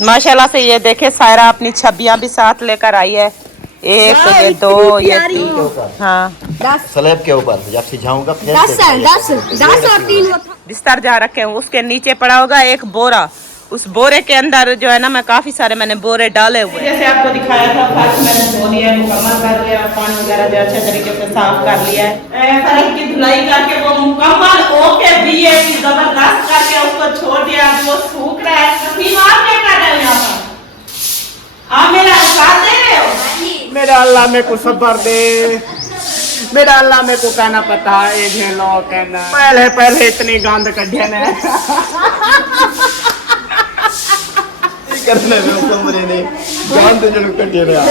माशाल्लाह से ये देखे सायरा अपनी छबियां भी साथ लेकर आई है। एक ये दो ये तीन, हाँ 10 स्लैब के ऊपर जब सिझाऊंगा फिर 10 और 3 बिस्तर जहाँ रखे हैं उसके नीचे पड़ा होगा एक बोरा। उस बोरे के अंदर जो है ना मैं काफी सारे मैंने बोरे डाले हुए, जैसे आपको दिखाया था फर्श मैंने धो लिया है, मुकम्मल कर लिया, पानी वगैरह जो अच्छे तरीके से साफ कर लिया है। फर्श की धुलाई करके वो मुकम्मल ओके भी जबरदस्त करके उसको छोड़ दिया। वो सूख रहा है। आप क्या कर रहे हो यहाँ पर? आप मेरा साथ दे रहे हो? मेरा अल्लाह मेरे को सब्र दे, मेरा अल्लाह मेरे को कहना पता है ये झेलो कहना पहले पहले इतनी गांद कढ़े ने करने में कमरे ने जान तो जड़ कटिए रहा।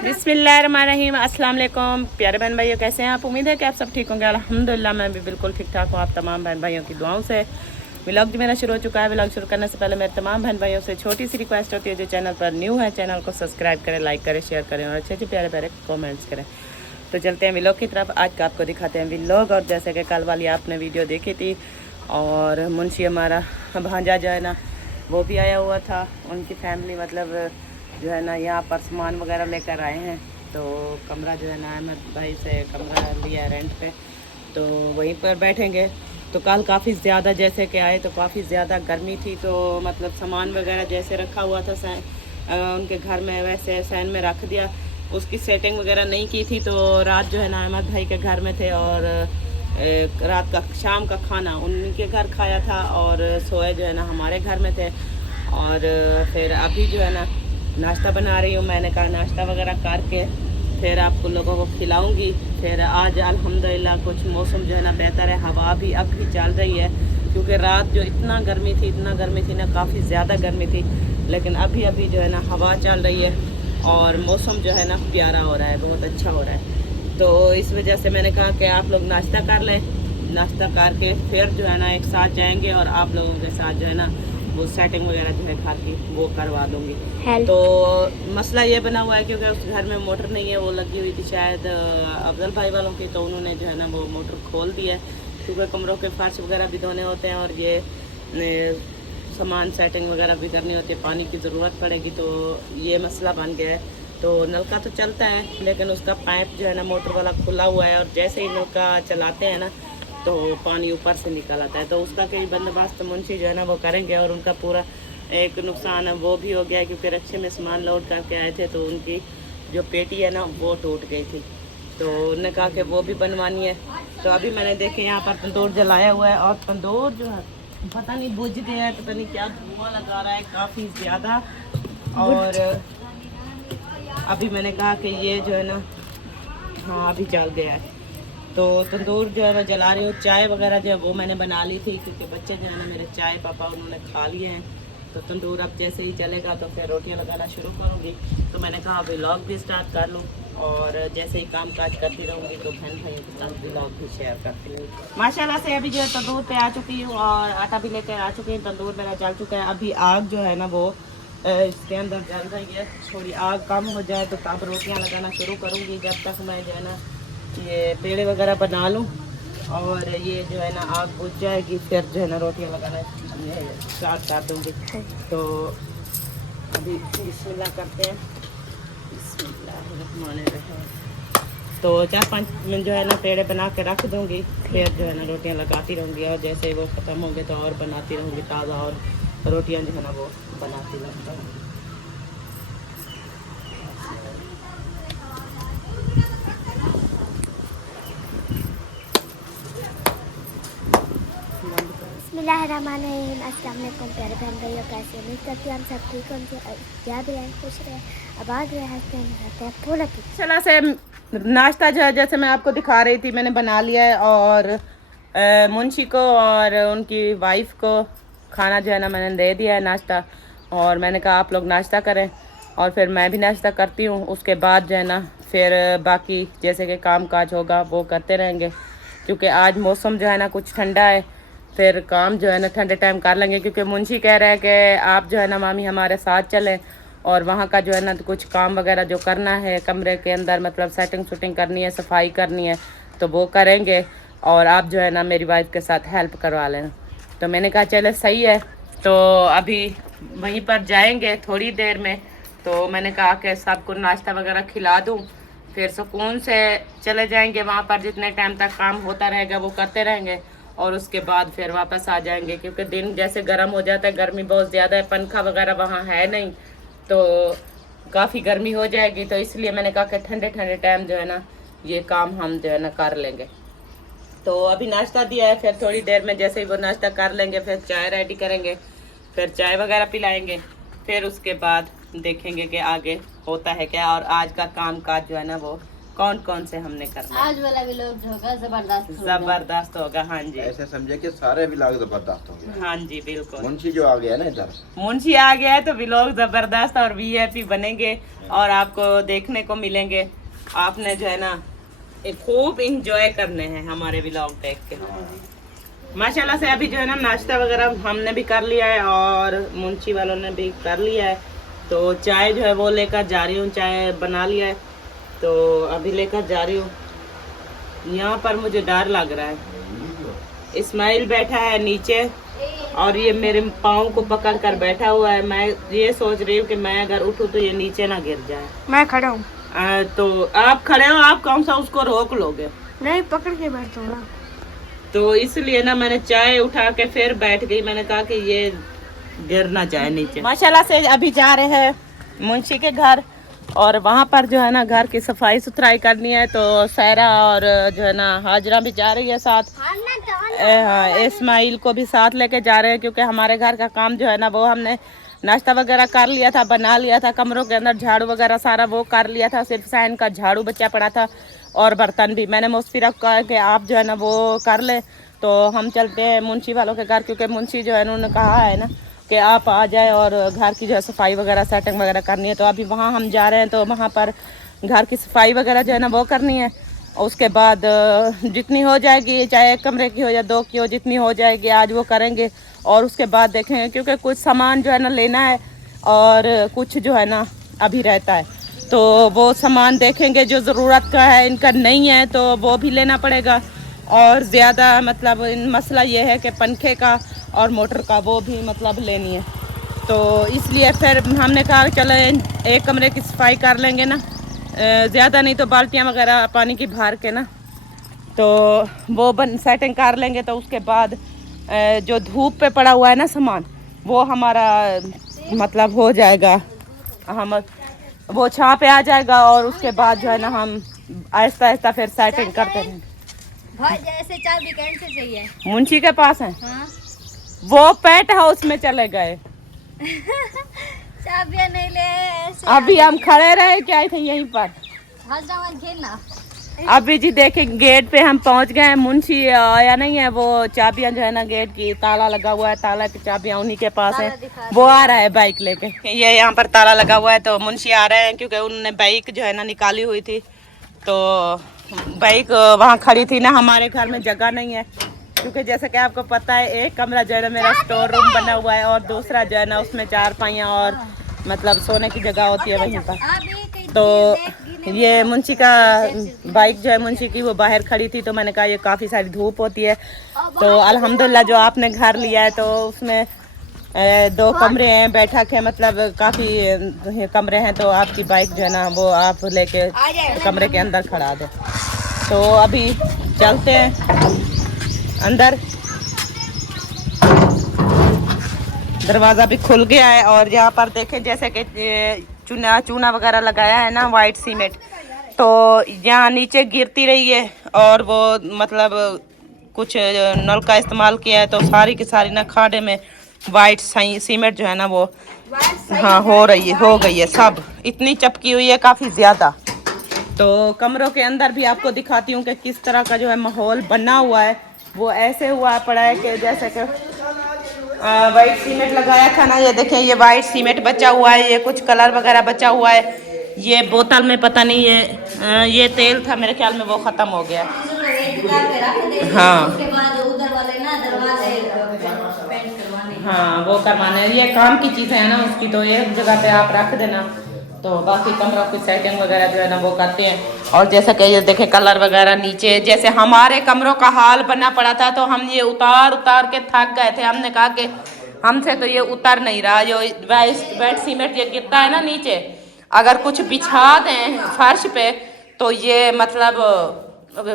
बिस्मिल्लाहिर्रहमानिर्रहीम, अस्सलाम वालेकुम प्यारे बहन भाइयों, कैसे हैं आप? उम्मीद है कि आप सब ठीक होंगे। अल्हम्दुलिल्लाह मैं भी बिल्कुल ठीक ठाक हूँ। आप तमाम बहन भाइयों की दुआओं से व्लॉग जो मेरा शुरू हो चुका है। व्लॉग शुरू करने से पहले मेरे तमाम बहन भाइयों से छोटी सी रिक्वेस्ट होती है, जो चैनल पर न्यू है चैनल को सब्सक्राइब करें, लाइक करें, शेयर करें और अच्छे अच्छे प्यारे प्यारे कमेंट्स करें। तो चलते हैं व्लॉग की तरफ। आज का आपको दिखाते हैं व्लॉग। और जैसे कि कल वाली आपने वीडियो देखी थी और मुंशी हमारा भांजा जो है ना वो भी आया हुआ था, उनकी फैमिली मतलब जो है ना यहाँ पर सामान वगैरह लेकर आए हैं। तो कमरा जो है ना अहमद भाई से कमरा लिया रेंट पे, तो वहीं पर बैठेंगे। तो कल काफ़ी ज़्यादा जैसे कि आए तो काफ़ी ज़्यादा गर्मी थी, तो मतलब सामान वगैरह जैसे रखा हुआ था उनके घर में वैसे सैन में रख दिया। उसकी सेटिंग वगैरह नहीं की थी, तो रात जो है ना अहमद भाई के घर में थे और रात का शाम का खाना उनके घर खाया था और सोए जो है ना हमारे घर में थे। और फिर अभी जो है ना नाश्ता बना रही हूँ। मैंने कहा नाश्ता वगैरह करके फिर आपको लोगों को खिलाऊंगी। फिर आज अल्हम्दुलिल्लाह कुछ मौसम जो है ना बेहतर है, हवा भी अब भी चल रही है, क्योंकि रात जो इतना गर्मी थी ना, काफ़ी ज़्यादा गर्मी थी, लेकिन अभी अभी जो है ना हवा चल रही है और मौसम जो है ना प्यारा हो रहा है, बहुत अच्छा हो रहा है। तो इस वजह से मैंने कहा कि आप लोग नाश्ता कर लें, नाश्ता करके फिर जो है ना एक साथ जाएंगे और आप लोगों के साथ जो है ना वो सेटिंग वगैरह जो है घर की वो करवा दूँगी। तो मसला ये बना हुआ है क्योंकि उस घर में मोटर नहीं है, वो लगी हुई थी शायद अफजल भाई वालों की, तो उन्होंने जो है ना वो मोटर खोल दी है, क्योंकि कमरों के फर्श वगैरह भी धोने होते हैं और ये सामान सेटिंग वगैरह भी करनी होती है, पानी की ज़रूरत पड़ेगी। तो ये मसला बन गया है। तो नलका तो चलता है लेकिन उसका पाइप जो है ना मोटर वाला खुला हुआ है, और जैसे ही नलका चलाते हैं ना तो पानी ऊपर से निकल आता है। तो उसका कई बंदोबस्त मुंशी जो है ना वो करेंगे। और उनका पूरा एक नुकसान है वो भी हो गया है, क्योंकि रक्षे में सामान लोड करके आए थे तो उनकी जो पेटी है ना वो टूट गई थी, तो उन्होंने कहा कि वो भी बनवानी है। तो अभी मैंने देखे यहाँ पर तंदूर जलाया हुआ है, और तंदूर जो है पता नहीं बुझ गया है, पता नहीं क्या धुआं लगा रहा है काफ़ी ज़्यादा। और अभी मैंने कहा कि ये जो है ना हाँ अभी जल गया है, तो तंदूर जो है मैं जला रही हूँ। चाय वगैरह जो है वो मैंने बना ली थी, क्योंकि बच्चे जो है ना मेरे चाय पापा उन्होंने खा लिए हैं। तो तंदूर अब जैसे ही चलेगा तो फिर रोटियां लगाना शुरू करूँगी। तो मैंने कहा व्लॉग भी स्टार्ट कर लूँ, और जैसे ही काम काज करती रहूँगी तो बहन भाइयों के साथ व्लॉग भी शेयर करती हूँ। माशाल्लाह से अभी जो है तंदूर पे आ चुकी हूँ और आटा भी लेकर आ चुकी हूँ। तंदूर मेरा जल चुका है। अभी आग जो है ना वो इसके अंदर जल रही है, थोड़ी आग कम हो जाए तो तब रोटियां लगाना शुरू करूँगी। जब तक मैं जो है ना ये पेड़े वगैरह बना लूँ और ये जो है ना आग बुझ जाएगी, फिर जो है ना रोटियां लगाना स्टार्ट कर दूँगी। तो अभी बिस्मिल्लाह करते हैं। बिस्मिल्लाहिर्रहमानिर्रहीम। तो 4-5 मिनट जो है ना पेड़े बना के रख दूँगी, फिर जो है ना रोटियां लगाती रहूँगी, और जैसे ही वो ख़त्म होंगे तो और बनाती रहूँगी ताज़ा, और रोटियां जो है ना वो बनाती रहूँगी। बिस्मिल्लाहिर्रहमानिर्रहीम। अस्सलाम वालेकुम प्यारे बहन भाइयों, कैसे उम्मीद करती हूँ हम सब ठीक होंगे, याद रहे, खुश रहे, आबाद रहे, हंसते रहते हैं फूल की। चला से नाश्ता जो है जैसे मैं आपको दिखा रही थी मैंने बना लिया है, और मुंशी को और उनकी वाइफ को खाना जो है ना मैंने दे दिया है नाश्ता। और मैंने कहा आप लोग नाश्ता करें और फिर मैं भी नाश्ता करती हूँ। उसके बाद जो है ना फिर बाकी जैसे कि काम काज होगा वो करते रहेंगे, क्योंकि आज मौसम जो है ना कुछ ठंडा है, फिर काम जो है ना ठंडे टाइम कर लेंगे। क्योंकि मुंशी कह रहा है कि आप जो है ना मामी हमारे साथ चलें, और वहाँ का जो है ना तो कुछ काम वगैरह जो करना है कमरे के अंदर, मतलब सेटिंग शूटिंग करनी है, सफाई करनी है, तो वो करेंगे, और आप जो है ना मेरी वाइफ के साथ हेल्प करवा लेना। तो मैंने कहा चले सही है, तो अभी वहीं पर जाएंगे थोड़ी देर में। तो मैंने कहा कि सबको नाश्ता वगैरह खिला दूं, फिर सुकून से चले जाएंगे वहाँ पर। जितने टाइम तक काम होता रहेगा वो करते रहेंगे और उसके बाद फिर वापस आ जाएंगे, क्योंकि दिन जैसे गर्म हो जाता है, गर्मी बहुत ज़्यादा है, पंखा वगैरह वहाँ है नहीं, तो काफ़ी गर्मी हो जाएगी। तो इसलिए मैंने कहा कि ठंडे ठंडे टाइम जो है ना ये काम हम जो है ना कर लेंगे। तो अभी नाश्ता दिया है, फिर थोड़ी देर में जैसे ही वो नाश्ता कर लेंगे फिर चाय रेडी करेंगे, फिर चाय वगैरह पिलाएंगे, फिर उसके बाद देखेंगे कि आगे होता है क्या और आज का काम काज जो है ना वो कौन कौन से हमने करना है। आज वाला व्लॉग जो होगा जबरदस्त होगा। हाँ जी, ऐसे समझे कि सारे व्लॉग जबरदस्त हो गए। हाँ जी बिल्कुल। मुंशी जो आ गया ना इधर, मुंशी आ गया है तो व्लॉग जबरदस्त और वीआईपी बनेंगे और आपको देखने को मिलेंगे। आपने जो है ना खूब इंजॉय करने हैं हमारे व्लॉग देख के। माशाल्लाह से अभी जो है ना नाश्ता वगैरह हमने भी कर लिया है और मुंशी वालों ने भी कर लिया है। तो चाय जो है वो लेकर जा रही हूँ, चाय बना लिया है तो अभी लेकर जा रही हूँ। यहाँ पर मुझे डर लग रहा है, इस्माइल बैठा है नीचे और ये मेरे पाँव को पकड़ कर बैठा हुआ है। मैं ये सोच रही हूँ कि मैं अगर उठूँ तो ये नीचे ना गिर जाए। मैं खड़ा हूँ। तो आप खड़े हो, आप कौन सा उसको रोक लोगे? नहीं, पकड़ के बैठता हूँ ना। तो इसलिए ना मैंने चाय उठा के फिर बैठ गई। मैंने कहा कि ये गिर ना जाए नीचे। माशाल्लाह से अभी जा रहे हैं मुंशी के घर और वहाँ पर जो है ना घर की सफाई सुथराई करनी है। तो सहरा और जो है ना हाजरा भी जा रही है साथ। इस्माइल को भी साथ लेके जा रहे हैं क्योंकि हमारे घर का काम जो है ना वो हमने नाश्ता वगैरह कर लिया था, बना लिया था, कमरों के अंदर झाड़ू वगैरह सारा वो कर लिया था। सिर्फ सहन का झाड़ू बचा पड़ा था और बर्तन भी। मैंने मुस्फिरा को कहा कि आप जो है ना वो कर ले। तो हम चलते हैं मुंशी वालों के घर क्योंकि मुंशी जो है उन्होंने कहा है ना कि आप आ जाए और घर की जो है सफाई वगैरह सेटिंग वगैरह करनी है। तो अभी वहाँ हम जा रहे हैं तो वहाँ पर घर की सफाई वगैरह जो है ना वो करनी है। और उसके बाद जितनी हो जाएगी, चाहे एक कमरे की हो या 2 की हो, जितनी हो जाएगी आज वो करेंगे और उसके बाद देखेंगे क्योंकि कुछ सामान जो है ना लेना है और कुछ जो है ना अभी रहता है। तो वो सामान देखेंगे जो ज़रूरत का है, इनका नहीं है तो वो भी लेना पड़ेगा। और ज़्यादा मतलब मसला ये है कि पंखे का और मोटर का वो भी मतलब लेनी है। तो इसलिए फिर हमने कहा चलो एक कमरे की सफाई कर लेंगे ना, ज़्यादा नहीं तो बाल्टियाँ वगैरह पानी की भर के ना तो वो सेटिंग कर लेंगे। तो उसके बाद जो धूप पे पड़ा हुआ है ना सामान वो हमारा मतलब हो जाएगा, हम वो छाँ पे आ जाएगा और उसके बाद जो है ना हम आहिस्ता आहिस्ता फिर सेटिंग करते हैं। भाई जैसे चाबी कैसे चाहिए? मुंशी के पास है। हाँ? वो पेट हाउस में चले गए। चाबियां नहीं ले ऐसे। अभी हम खड़े रहे क्या थे यहीं पर। हजरावन खेलना। अभी जी देखे गेट पे हम पहुंच गए। मुंशी आया नहीं है, वो चाबियां जो है ना गेट की ताला लगा हुआ है, ताला की चाबियां उन्हीं के पास है। वो आ रहा है बाइक लेके। ये यहाँ पर ताला लगा हुआ है तो मुंशी आ रहे हैं क्योंकि उन्होंने बाइक जो है ना निकाली हुई थी। तो बाइक वहाँ खड़ी थी ना, हमारे घर में जगह नहीं है क्योंकि जैसा कि आपको पता है एक कमरा जो है ना मेरा स्टोर रूम बना हुआ है और दूसरा जो है ना उसमें 4 पाइयाँ और मतलब सोने की जगह होती है वहीं पर। तो ये मुंशी का बाइक जो है मुंशी की वो बाहर खड़ी थी तो मैंने कहा ये काफ़ी सारी धूप होती है तो अल्हम्दुलिल्लाह जो आपने घर लिया है तो उसमें 2 कमरे हैं, बैठक है, मतलब काफ़ी कमरे हैं। तो आपकी बाइक जो है ना वो आप लेके कमरे के अंदर खड़ा दे। तो अभी चलते हैं अंदर। दरवाज़ा भी खुल गया है और यहाँ पर देखें जैसे कि चूना वगैरह लगाया है ना वाइट सीमेंट, तो यहाँ नीचे गिरती रही है और वो मतलब कुछ नल का इस्तेमाल किया है तो सारी की सारी ना खाड़े में वाइट सीमेंट जो है ना वो हाँ हो गई है सब, इतनी चपकी हुई है काफ़ी ज़्यादा। तो कमरों के अंदर भी आपको दिखाती हूँ कि किस तरह का जो है माहौल बना हुआ है। वो ऐसे हुआ पड़ा है कि जैसे कि वाइट सीमेंट लगाया था ना, ये देखें ये वाइट सीमेंट बचा हुआ है, ये कुछ कलर वगैरह बचा हुआ है। ये बोतल में पता नहीं ये तेल था मेरे ख्याल में वो ख़त्म हो गया। हाँ हाँ वो करवाना है, ये काम की चीज़ें हैं ना उसकी, तो एक जगह पे आप रख देना तो बाकी कमरों की सेटिंग वगैरह जो है ना वो करते हैं। और जैसा कि ये देखें कलर वगैरह नीचे जैसे हमारे कमरों का हाल बना पड़ा था तो हम ये उतार के थक गए थे। हमने कहा कि हमसे तो ये उतर नहीं रहा। जो वेट सीमेंट ये गिरता है ना नीचे, अगर कुछ बिछा दें फर्श पे तो ये मतलब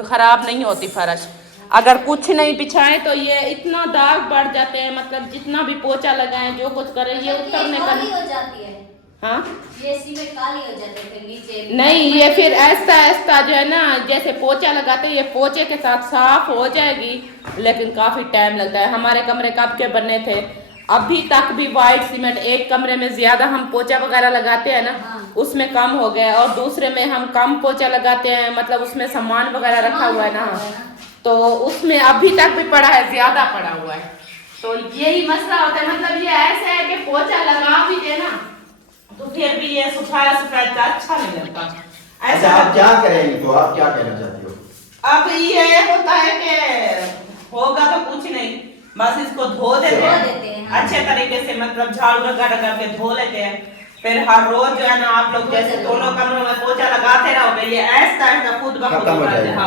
खराब नहीं होती फर्श। अगर कुछ नहीं बिछाएं तो ये इतना दाग बढ़ जाते हैं, मतलब जितना भी पोछा लगाएं जो कुछ करें ये उतरने का काली हो जाती है। हाँ ये सीमेंट काली हो जाते हैं फिर नीचे। नहीं, ये फिर ऐसा ऐसा जो है ना, जैसे पोछा लगाते हैं ये पोछे के साथ साफ हो जाएगी, लेकिन काफी टाइम लगता है। हमारे कमरे कब के बने थे, अभी तक भी वाइट सीमेंट, एक कमरे में ज्यादा हम पोछा वगैरह लगाते हैं ना, उसमें कम हो गया, और दूसरे में हम कम पोछा लगाते हैं, मतलब उसमें सामान वगैरह रखा हुआ है ना, तो उसमें अभी तक भी पड़ा है, ज्यादा पड़ा हुआ है। तो यही मसला होता है। मतलब ये ऐसा है कि पोछा लगा भी दे ना तो फिर भी ये सुखाया सुखाया अच्छा नहीं लगता। अच्छा आप क्या करेंगे, तो आप क्या कहना चाहती हो? अब ये होता है कि होगा तो कुछ नहीं, बस इसको धो देते हैं अच्छे तरीके से, मतलब झाड़ू लगा के धो लेते हैं। फिर हर रोज जो है ना आप लोग जैसे दोनों कमरों में पोछा लगाते रहोगे, ये ऐसा ऐसा खुद ब खुद खत्म हो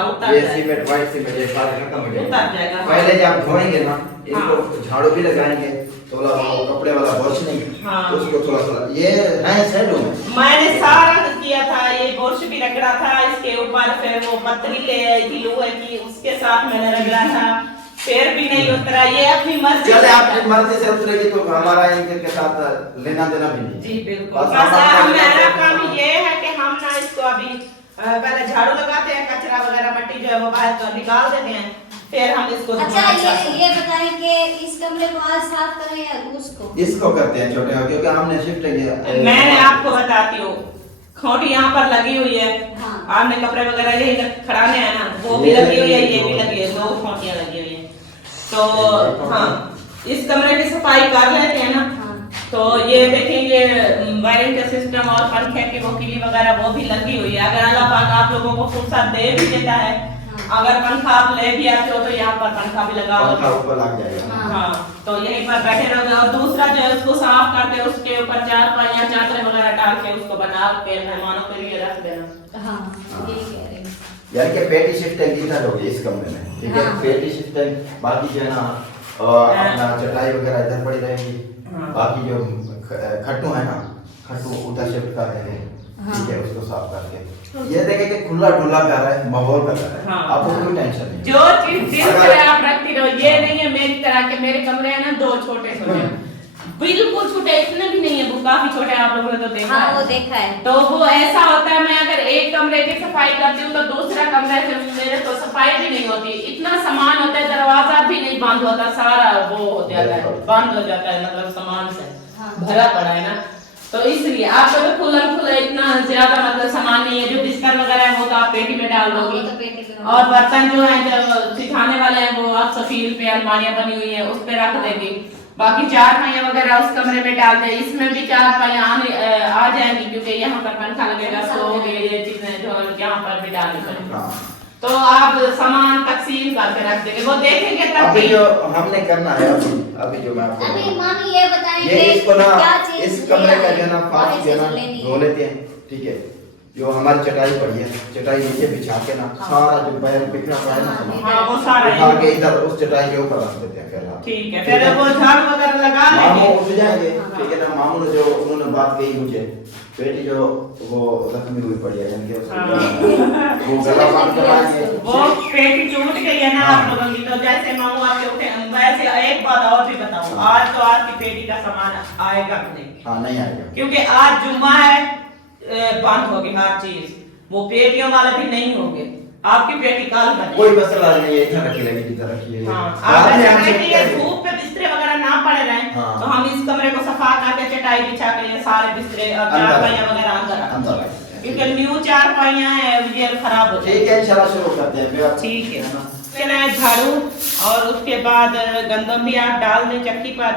उतर जाएगा। ये सीमेंट वाइट सीमेंट ये सारे खत्म हो उतर जाएगा। जाएगा। पहले जब धोएंगे ना इसको झाड़ू भी लगाएंगे, थोड़ा वो कपड़े वाला ब्रश नहीं, हाँ। उसको थोड़ा थोड़ा ये है सैलू मैंने सारा किया था, ये ब्रश भी रगड़ा था इसके ऊपर, फिर वो पतरी ले आई थी लोहे की, उसके साथ मैंने रगड़ा था, फिर भी नहीं उतरा। ये अपनी मर्जी चले आपकी मर्जी से उतरेगी तो हमारा इनके साथ लेना देना भी नहीं। जी बिल्कुल। बस बस आप मेरा अपना काम ये है कि हम ना इसको अभी पहले झाड़ू लगाते हैं, कचरा वगैरह मट्टी जो है वो बाहर तो निकाल देते हैं, फिर हम इसको अच्छा ये बताएं कि इस कमरे को आज साफ करें या उसको? इसको करते हैं छोटे, क्योंकि हमने शिफ्ट किया। मैंने आपको बताती हूँ, खोटी यहाँ पर लगी हुई है, हाँ। आपने कपड़े वगैरह यही खड़ाने हैं ना, वो भी लगी हुई है, ये भी लगी है, 2 खोटियाँ लगी हुई है। तो हाँ, इस कमरे की सफाई कर लेते हैं ना। तो ये देखेंगे वायरिंग का सिस्टम और पंखे की वो किली वगैरह वो भी लगी हुई है। अगर अल्लाह पाक आप लोगों को फुर्सत दे भी देता है, अगर पंखा आप ले भी आते हो तो यहाँ पर पंखा भी लगा पंखा हुआ ऊपर लग जाएगा। हाँ, तो यहीं पर बैठे रहोगे। और दूसरा जो है उसको साफ करके उसके ऊपर चारपाइयाँ चादरें वगैरह डाल के उसको बना के मेहमानों के लिए रख देना। हाँ यही कह रही हूँ। यानी कि पेटी शिफ्टिंग इधर होगी इस कमरे में, ठीक है। हाँ। पेटी शिफ्टिंग, बाकी जो है ना अपना चटाई वगैरह इधर पड़ी रहेगी, बाकी जो खट्टू है ना, खट्टू उधर शिफ्ट कर देंगे, ठीक है, उसको साफ करके ये देखें कि खुला डुला कर रहा है, माहौल कर रहा है। हाँ। आपको कोई टेंशन नहीं। जो चीज जिस तरह आप रखती रहो, ये नहीं है मेरी तरह के मेरे कमरे हैं ना 2 छोटे छोटे, बिल्कुल छोटे, इतने भी नहीं है, वो काफी छोटे हैं, आप लोगों ने तो देखा हाँ है। वो देखा है। तो वो ऐसा होता है, मैं अगर एक कमरे की सफाई करती हूँ तो दूसरा कमरा फिर मेरे तो सफाई भी नहीं होती, इतना सामान होता है, दरवाजा भी नहीं बंद होता, सारा वो हो जाता है, बंद हो जाता है, मतलब सामान से भरा पड़ा है ना। तो इसलिए आपका तो खुला इतना ज्यादा मतलब सामान नहीं है। जो बिस्तर वगैरह है वो तो आप पेटी में डाल दोगे, तो पेटी में और बर्तन जो है जो सिखाने वाले हैं वो आप सफील पे अलमारियां बनी हुई है उस पे रख देंगे। बाकी चारपाइयाँ वगैरह उस कमरे में डाल दें, इसमें भी चारपाइयाँ आ जाएंगी, क्योंकि यहाँ पर पंखा लगेगा, सोओगे, ये चीजें जो यहाँ पर भी डालनी पड़ेगी। तो आप सामान तकसीम करके रख देंगे, वो देखेंगे तब अभी भी। जो हमने करना है, अभी जो मैं आपको अभी मामी ये बताएं ये कि इसको ना क्या चीज इस कमरे का जो है ना बाहर फास्ट से जो है ना लेनी है? धो लेते हैं, ठीक है। जो हमारी चटाई पड़ी है, चटाई नीचे बिछा के ना सारा जो पैर बिखरा पड़ा है ना सामान, हाँ वो सारा उठा के इधर उस चटाई के ऊपर रख देते हैं। फिर आप ठीक है, फिर वो झाड़ू वगैरह लगा मामू लेंगे। उठ जाएंगे, ठीक है ना। मामू ने जो उन्होंने बात कही मुझे, बेटी जो वो जख्मी हुई पड़ी है, यानी कि वो गला बांध कराएंगे। वो पेटी टूट गई है ना आप लोगों की, तो जैसे मामू आपके उठे, वैसे एक बात और भी बताऊं, आज तो आपकी पेटी का सामान आएगा नहीं, हाँ नहीं आएगा, क्योंकि आज जुम्मा है, बंद होगी हर चीज, वो पेटियों वाले भी नहीं होंगे, आपकी पेटी कल बनेगी। कोई मसला नहीं है, इधर रखी रहेगी, इधर रखी रहेगी। हाँ, बाद आप में ऐसा हम करें कि ये शिफ्ट धूप पे बिस्तरे वगैरह ना पड़े रहें, हाँ। तो हम इस कमरे को सफा करके चटाई बिछा के ये सारे बिस्तरे और अंदर चारपाइयाँ वगैरह अंदर रख अंदर देंगे। रख देंगे। क्योंकि न्यू चारपाइयाँ हैं, ये खराब हो ठीक जाएगी। है, इंशाल्लाह शुरू करते हैं फिर। ठीक है ना। लेना है झाड़ू, और उसके बाद गंदम भी आप डाल दें चक्की पर,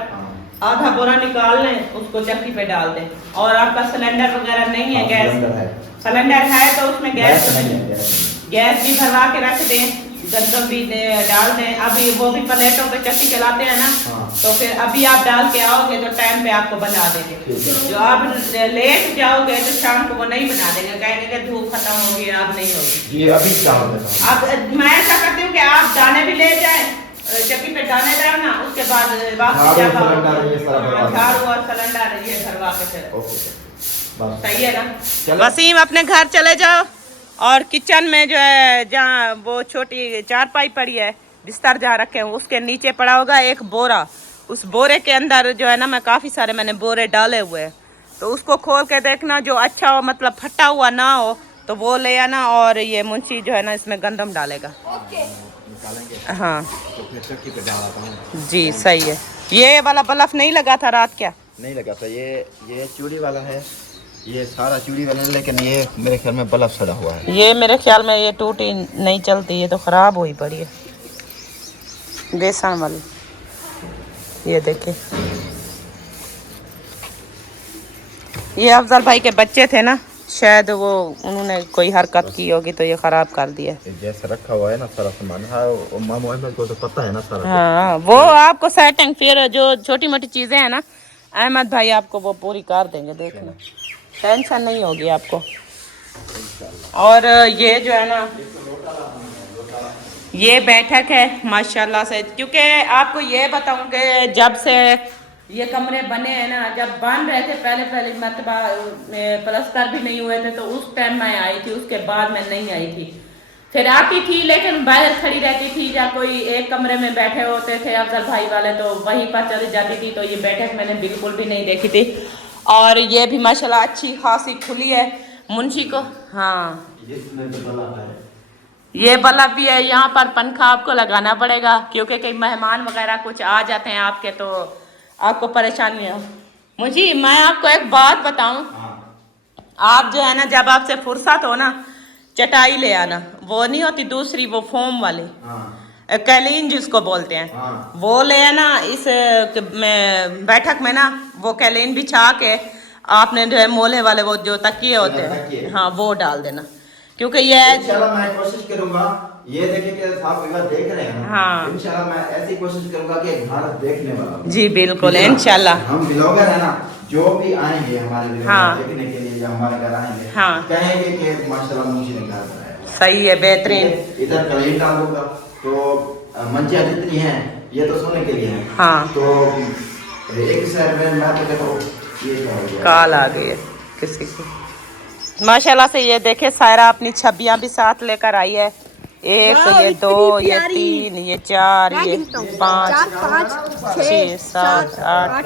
आधा बोरा निकाल लें, उसको चक्की पे डाल दें। और आपका सिलेंडर वगैरह नहीं है, गैस सिलेंडर है तो उसमें गैस भी भरवा के रख दें, गंदम भी डाल दें। अभी वो भी प्लेटों पे चक्की चलाते हैं ना, तो फिर अभी आप डाल के आओगे तो टाइम पे आपको बना देंगे। जो आप लेट जाओगे तो शाम को वो नहीं बना देंगे, कहेंगे कि धूप खत्म होगी, अब नहीं होगी। ये अभी क्या होता है? अब मैं ऐसा करती हूँ कि आप दाने भी ले जाए चक्की पे डालने डालना, उसके बाद वापस झाड़ू, जब सिलेंडर ये सारा बर्बाद। झाड़ू और सिलेंडर ये घर वापस है। ओके बस सही है ना। चलो। वसीम अपने घर चले जाओ और किचन में जो है जहाँ वो छोटी चारपाई पड़ी है, बिस्तर जहाँ रखे हैं उसके नीचे पड़ा होगा एक बोरा। उस बोरे के अंदर जो है ना मैं काफ़ी सारे मैंने बोरे डाले हुए हैं, तो उसको खोल के देखना, जो अच्छा हो मतलब फटा हुआ ना हो तो वो ले आना। और ये मुंशी जो है ना इसमें गंदम डालेगा। निकालेंगे हाँ तो फिर चक्की पे डाला था। जी सही है। ये वाला बल्ब नहीं लगा था रात क्या? नहीं लगा था, ये चूड़ी वाला है, ये सारा चूड़ी वाला है, लेकिन ये मेरे ख्याल में बल्ब सड़ा हुआ है। ये मेरे ख्याल में ये टूटी नहीं चलती, ये तो ख़राब हुई पड़ी है बेसन वाली। ये देखिए, ये अफजल भाई के बच्चे थे ना, शायद वो उन्होंने कोई हरकत की होगी तो ये ख़राब कर दिया। जैसे रखा हुआ है ना सारा सामान, हाँ मामू अहमद को तो पता है ना सारा। हाँ वो आपको सेटिंग फिर जो छोटी मोटी चीज़ें हैं ना अहमद भाई आपको वो पूरी कर देंगे, देखना टेंशन नहीं होगी आपको। और ये जो है ना ये बैठक है माशाल्लाह से, क्योंकि आपको ये बताऊं कि जब से ये कमरे बने हैं ना, जब बन रहे थे पहले मरतबा प्लस्तर भी नहीं हुए थे तो उस टाइम मैं आई थी, उसके बाद मैं नहीं आई थी। फिर आती थी लेकिन बाहर खड़ी रहती थी, या कोई एक कमरे में बैठे होते थे अफजल भाई वाले तो वहीं पर चली जाती थी, तो ये बैठक मैंने बिल्कुल भी नहीं देखी थी। और ये भी माशाल्लाह अच्छी खासी खुली है मुंशी को। हाँ ये बल्ब भी है, यहाँ पर पंखा आपको लगाना पड़ेगा क्योंकि कई मेहमान वगैरह कुछ आ जाते हैं आपके, तो आपको परेशानी है। मुझे मैं आपको एक बात बताऊं, आप जो है ना जब आपसे फुर्सत हो ना चटाई ले आना, वो नहीं होती दूसरी वो फोम वाली कैलीन जिसको बोलते हैं, वो ले आना। इस बैठक में ना वो कैलीन बिछा के आपने जो है मोले वाले वो जो तकिए होते हैं हाँ वो डाल देना, क्योंकि ये इंशाल्लाह मैं कोशिश करूंगा। ये देखिए कि साहब विवाह देख रहे हैं ना, हाँ इंशाल्लाह मैं ऐसी कोशिश करूंगा कि भारत देखने वाला हो। जी बिल्कुल इंशाल्लाह। हम ब्लॉगर है ना, जो भी आएंगे हमारे विवाह हाँ देखने के लिए या हमारे घर आएंगे हाँ कहेंगे कि माशाल्लाह मुंशी ने घर बनाया। सही है बेहतरीन। इधर कलेन डाल दूंगा तो मंचिया जितनी है ये तो सोने के लिए है। हाँ तो एक शहर में मैं तो देखो ये क्या हो गया, काल आ गई है किसी की। माशाल्लाह से ये देखे सायरा अपनी छबियां भी साथ लेकर आई है, एक ये दो ये तीन ये चार ये पाँच 6 7 8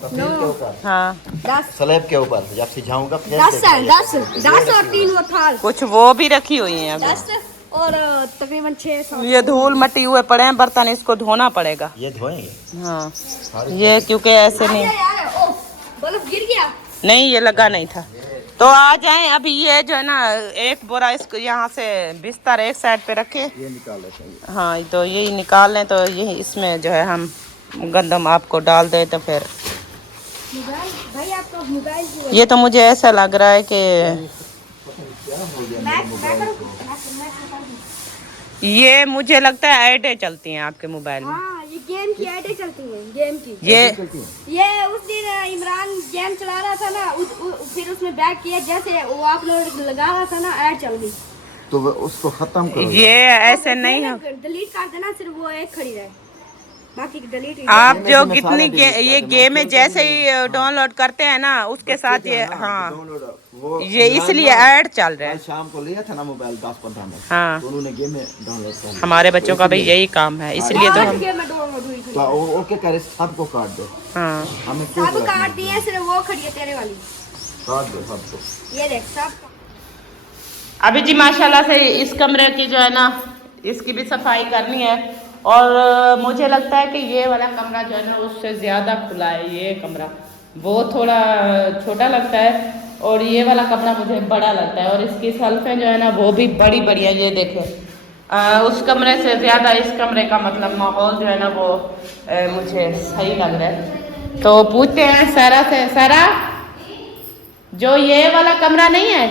के ऊपर हाँ 10 स्लैब के ऊपर जब सिझाऊंगा फिर 10 और 3 वो थाल, कुछ वो भी रखी हुई है अभी। 10 और तकरीबन 600। ये धूल मट्टी हुए पड़े हैं बर्तन, इसको धोना पड़ेगा। ये धोएंगे हाँ ये क्योंकि ऐसे नहीं, ओ बल्ब गिर गया। नहीं ये लगा नहीं था। तो आ जाएं अभी, ये जो है ना एक बोरा इसको यहाँ से बिस्तर एक साइड पे रखे, ये निकाल लेते हैं। हाँ तो यही निकाल लें, तो यही इसमें जो है हम गंदम आपको डाल दें। तो फिर मोबाइल भाई आपका मोबाइल ये तो मुझे ऐसा लग रहा है कि ये मुझे लगता है ऐडें चलती हैं आपके मोबाइल में। हाँ ये गेम की ऐडें चलती हैं, गेम की। ये उस दिन इमरान गेम चला रहा था ना, फिर उसने बैक किया, जैसे वो आप लोग लगा रहा था ना ऐड चल गई, तो उसको खत्म करो। ये ऐसे नहीं है, डिलीट कर देना, सिर्फ वो एक खड़ी रहे, बाकी डिलीट। आप जो कितनी ये गेम में जैसे ही डाउनलोड करते हैं ना उसके साथ ये हाँ ये इसलिए ऐड चल रहा है। शाम को लिया था ना मोबाइल 10-15 में, हाँ तो उन्होंने गेम में डाउनलोड कर लिया। हमारे बच्चों का भी यही काम है, इसलिए तो हम तो वो क्या करे, सबको काट दो। हाँ हमें सब काट दिए, सिर्फ वो खड़ी है तेरे वाली, काट दो सबको। ये देख सब। अभी जी माशाल्लाह से इस कमरे की जो है ना इसकी भी सफाई करनी है, और मुझे लगता है कि ये वाला कमरा जो है ना उससे ज़्यादा खुला है, ये कमरा वो थोड़ा छोटा लगता है और ये वाला कमरा मुझे बड़ा लगता है, और इसकी सल्फें जो है ना वो भी बड़ी बड़ी है। ये देखें उस कमरे से ज़्यादा इस कमरे का मतलब माहौल जो है ना वो मुझे सही लग रहा है। तो पूछते हैं सारा से, सारा जो ये वाला कमरा नहीं है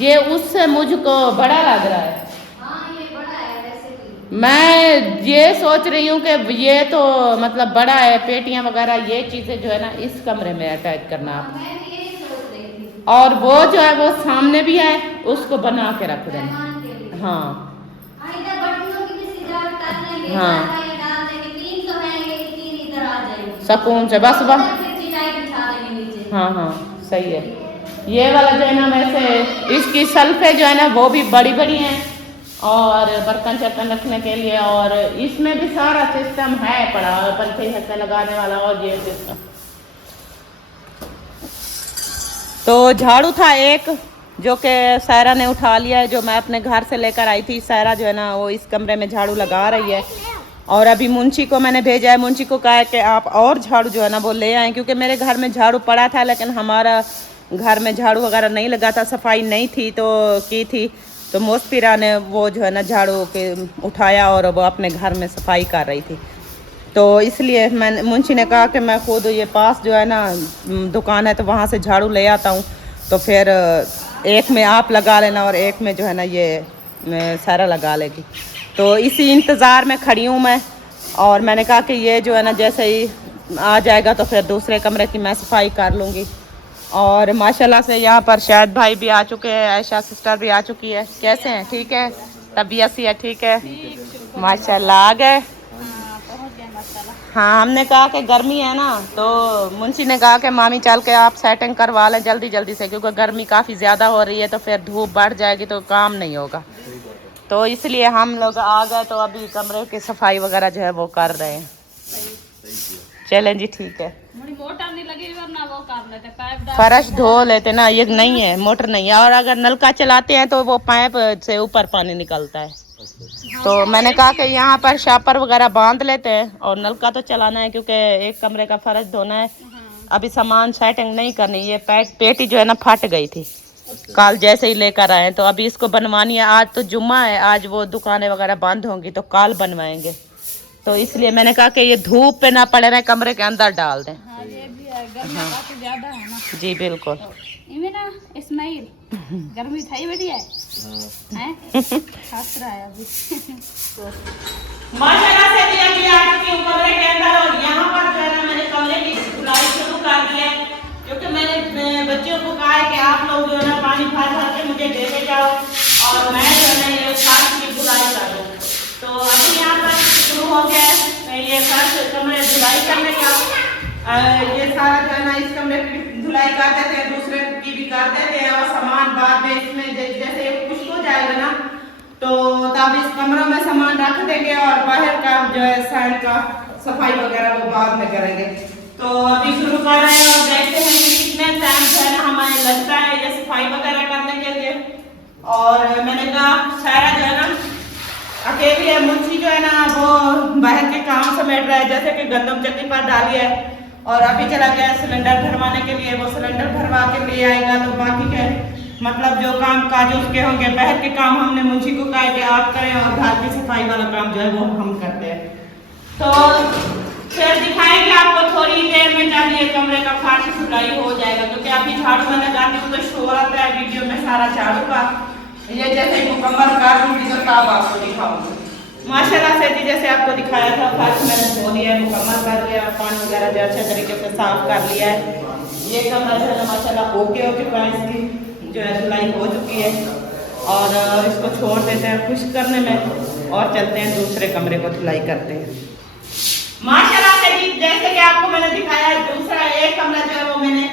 ये उससे मुझको बड़ा लग रहा है। मैं ये सोच रही हूँ कि ये तो मतलब बड़ा है, पेटियां वगैरह ये चीज़ें जो है ना इस कमरे में अटैच करना आप, और वो जो है वो सामने भी है उसको बना के रख देना। हाँ ये हाँ। चारपाई डाल देंगे, 3 तो है, ये 3 इधर आ जाएंगे सुकून से बस उधर फिर चटाई बिछा देंगे नीचे। हाँ हाँ सही है। ये वाला जो है ना, वैसे इसकी सल्फे जो है ना वो भी बड़ी बड़ी हैं और बर्तन चर्तन रखने के लिए, और इसमें भी सारा सिस्टम है पड़ा, पंखे छक्के लगाने वाला और ये सिस्टम। तो झाड़ू था एक जो कि सायरा ने उठा लिया है, जो मैं अपने घर से लेकर आई थी। सायरा जो है ना वो इस कमरे में झाड़ू लगा रही है, और अभी मुंशी को मैंने भेजा है। मुंशी को कहा है कि आप और झाड़ू जो है ना वो ले आएँ, क्योंकि मेरे घर में झाड़ू पड़ा था लेकिन हमारा घर में झाड़ू वगैरह नहीं लगा था, सफाई नहीं थी तो की थी, तो मोस्पिरा ने वो जो है ना झाड़ू के उठाया और वो अपने घर में सफाई कर रही थी। तो इसलिए मैंने, मुंशी ने कहा कि मैं खुद ये पास जो है ना दुकान है तो वहाँ से झाड़ू ले आता हूँ, तो फिर एक में आप लगा लेना और एक में जो है ना ये सारा लगा लेगी। तो इसी इंतज़ार में खड़ी हूँ मैं, और मैंने कहा कि ये जो है ना जैसे ही आ जाएगा तो फिर दूसरे कमरे की मैं सफाई कर लूँगी। और माशाल्लाह से यहाँ पर शायद भाई भी आ चुके हैं, आयशा सिस्टर भी आ चुकी है। कैसे हैं? ठीक है, तबीयत सी है? ठीक है माशाल्लाह। आ गए? हाँ, हमने कहा कि गर्मी है ना, तो मुंशी ने कहा कि मामी चल के आप सेटिंग करवा लें जल्दी जल्दी से, क्योंकि गर्मी काफ़ी ज़्यादा हो रही है तो फिर धूप बढ़ जाएगी तो काम नहीं होगा। तो इसलिए हम लोग आ गए, तो अभी कमरे की सफाई वगैरह जो है वो कर रहे हैं। चलें जी, ठीक है। फर्श धो लेते ना, ये नहीं है, मोटर नहीं है, और अगर नलका चलाते हैं तो वो पाइप से ऊपर पानी निकलता है। तो मैंने कहा कि यहाँ पर शापर वगैरह बांध लेते हैं और नलका तो चलाना है, क्योंकि एक कमरे का फर्श धोना है। अभी सामान सेटिंग नहीं करनी, ये पेटी जो है ना फट गई थी कल जैसे ही लेकर आए, तो अभी इसको बनवानी है। आज तो जुम्मा है, आज वो दुकानें वगैरह बंद होंगी तो कल बनवाएंगे। तो इसलिए मैंने कहा कि ये धूप पे ना पड़े रहे, कमरे के अंदर डाल दें। हाँ, ये भी है, गर्मी काफी ज्यादा है ना। जी बिल्कुल। इमे ना इस्माइल, गर्मी था ही बढ़िया है, खास रहा है अभी। माशाल्लाह से भी अभी आ चुकी हूँ कमरे के अंदर, और यहाँ पर जो है ना मैंने कमरे की धुलाई शुरू कर दी है, क्योंकि मैंने बच्चों को कहा है कि आप लोग जो है ना पानी भर भर के मुझे देते जाओ और मैं जो है ना ये फर्श की धुलाई कर दूँ। तो अभी यहाँ पर शुरू हो गया है ये फर्श कमरे धुलाई करने का। ये सारा जो है ना इस कमरे की धुलाई कर देते हैं, दूसरे की भी कर देते हैं, और सामान बाद में इसमें जैसे खुश्क हो जाएगा ना तो तब इस कमरों में सामान रख देंगे, और बाहर का जो है साइड का सफाई वगैरह वो बाद में करेंगे। तो अभी शुरू कर रहे हैं और देखते हैं कि कितने टाइम जो है ना हमें लगता है ये सफाई वगैरह करने के लिए। और मैंने कहा सारा जो है ना अकेली है, मुंशी जो है ना वो बाहर के काम समेट रहा है, जैसे कि गंदम चक्की पर डाली है, और अभी चला गया सिलेंडर भरवाने के लिए, वो सिलेंडर भरवा के ले आएगा। तो बाकी के मतलब जो काम काज उसके होंगे, बाहर के काम हमने मुंशी को कहा कि आप करें, और घर की सफाई वाला काम जो है वो हम करते हैं। तो फिर दिखाएंगे आपको थोड़ी देर में जब ये कमरे का फर्श धुलाई हो जाएगा, क्योंकि अभी झाड़ू में लगाती हूँ तो शोर आता है वीडियो में सारा झाड़ू का। ये जैसे मुकम्मल कर दूँगी तो तब आपको दिखाऊंगी। माशाल्लाह से जी जैसे आपको दिखाया था फर्श मैंने धो लिया है, मुकम्मल कर लिया, पानी वगैरह जो अच्छे तरीके से साफ कर लिया है। ये कमरा जो है माशाल्लाह ओके हो चुका है, इसकी जो है धुलाई हो चुकी है, और इसको छोड़ देते हैं खुश्क करने में और चलते हैं दूसरे कमरे को धुलाई करते हैं। माशाल्लाह से जी जैसे कि आपको मैंने दिखाया, दूसरा एक कमरा जो है वो मैंने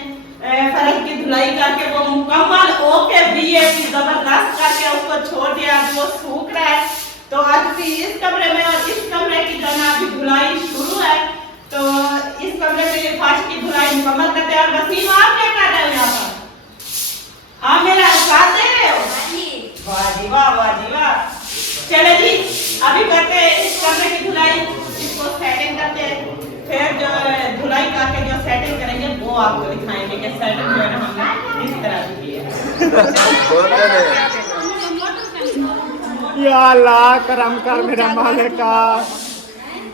फर्श की धुलाई करके वो मुकम्मल ओके बीएसी जबरदस्त करके उसको छोड़ दिया, वो सूख रहा है। तो आज भी इस कमरे में और इस कमरे की जो है अभी धुलाई शुरू है, तो इस कमरे में ये फर्श की धुलाई मुकम्मल करते हैं। और वसीम आप क्या कर रहे हो यहाँ पर? आप मेरा साथ दे रहे हो? वाह जी वाह, वाह जी वाह। चले जी अभी करते हैं इस कमरे की धुलाई, इसको सेटिंग करते हैं, फिर जो धुलाई करके जो सेटिंग करेंगे वो आपको दिखाएंगे कि सेटिंग जो है ना हमने इस तरह की है। या अल्लाह करम कर मेरा मालिका,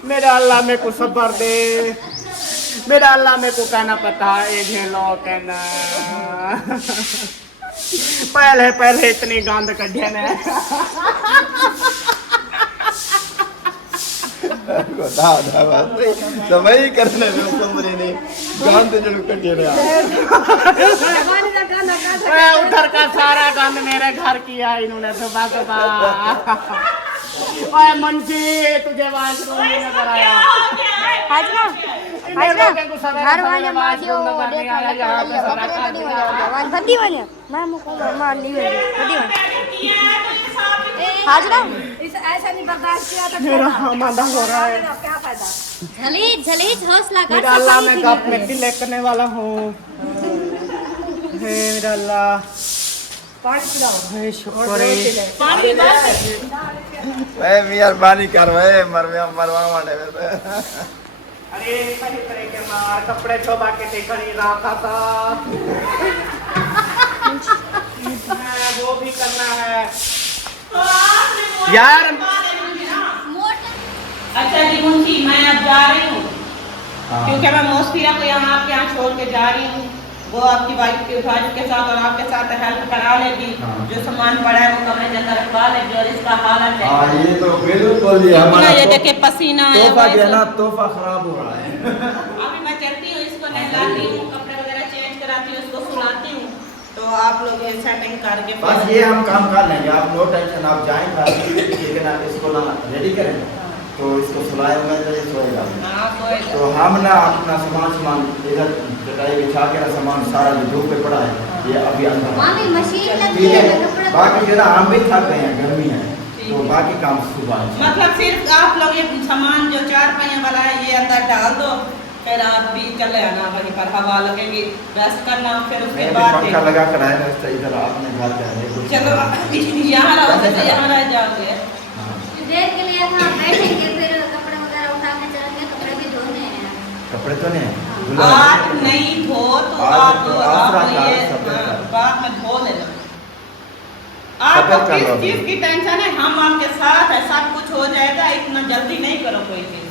मेरा अल्लाह मेरे को सब्र दे, मेरा अल्लाह मेरे को कहना पता है झेलो कहना। पहले इतनी गांद कढ़े ने समय करने में कमरे ने गांद जड़ कढ़े ने उधर का सारा गंद मेरे घर किया इन्होंने सुबह सुबह। ओए मुंशी तुझे वाशरूम नहीं नजर आया हाजना हाजना घर वाले मार दियो देखो बंदी वाले मैं मुको मार ली बंदी वाले हाजना इस ऐसा नहीं बर्दाश्त किया तो मेरा मांदा हो रहा है क्या फायदा। झलीज झलीज हौसला कर मेरा अल्लाह मैं कप में डिले करने वाला हूँ हे मेरा अल्लाह पानी पिलाओ। हे शुक्र है पानी बस ए मेहरबानी कर भाई मरवा मांडे अरे सही तरह के मार कपड़े चोबा के देखनी रखा था वो भी करना है यार अच्छा जी मुंशी मैं अब जा रही हूँ क्योंकि मैं मोस्फिरा को यहाँ आपके यहाँ छोड़ के जा रही हूँ। वो आपकी वाइफ के भाई के साथ और आपके साथ हेल्प करा लेगी। जो सामान पड़ा है वो कमरे के अंदर रखवा लेगी और इसका हालत है हाँ ये तो बिल्कुल ही हमारा ये देखे पसीना है तोहफा जो है ना तोहफा खराब हो रहा है अभी मैं चलती हूँ इसको नहलाती हूँ कपड़े वगैरह चेंज कराती हूँ इसको सुलाती हूँ तो आप लोग ये सेटिंग करके बस ये हम काम कर लेंगे आप नो टेंशन आप जाएंगे लेकिन आप इसको ना रेडी करेंगे तो इसको सुलाएंगे तो ये सोएगा तो हम ना अपना सामान इधर चटाई बिछा के ना सामान सारा जो धूप पे पड़ा है ये अभी अंदर मामी मशीन लगी ठीक है है कपड़े बाकी जो ना हम भी थक गए हैं गर्मी है तो बाकी काम सुबह मतलब सिर्फ आप लोग ये सामान जो 4 पहिया वाला है ये अंदर डाल दो फिर आप भी चले आना वहीं पर हवा लगेगी रेस्ट करना फिर उसके मैं भी बाद पंखा लगा कर आया ना इधर आपने घर का है चलो यहाँ रहोगे तो यहाँ रह जाओगे देर के लिए हम बैठेंगे फिर कपड़े वगैरह उठा के चलेंगे कपड़े भी धोने हैं कपड़े तो नहीं आप नहीं धो तो आज तो आप आसरा का ये सब बाद में धो लेना सबर आपको कर किस लो। चीज की टेंशन है हम आपके साथ है सब कुछ हो जाएगा इतना जल्दी नहीं करो कोई चीज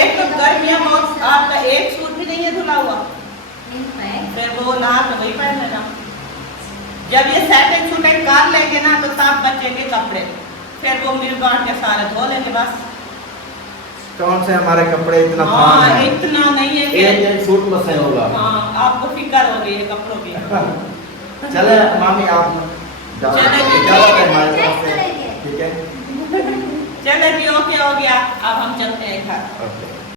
एक तो गर्मियाँ बहुत आपका एक सूट भी नहीं है धुला हुआ फिर वो ना तो वही पहन लेना जब ये सेटिंग शूटिंग कर लेंगे ना तो तब बचेंगे कपड़े फिर वो मिल बांट के सारे धो लेंगे बस कौन से हमारे कपड़े इतना हाँ फान है इतना नहीं है कि एक सूट में से होगा हाँ आपको फिक्र हो गई है कपड़ों की चले मामी आप जाओ चलेंगे, इजाजत है हमारे चेक तरफ से करेंगे। ठीक है चले भी ओके हो गया अब हम चलते हैं घर ओके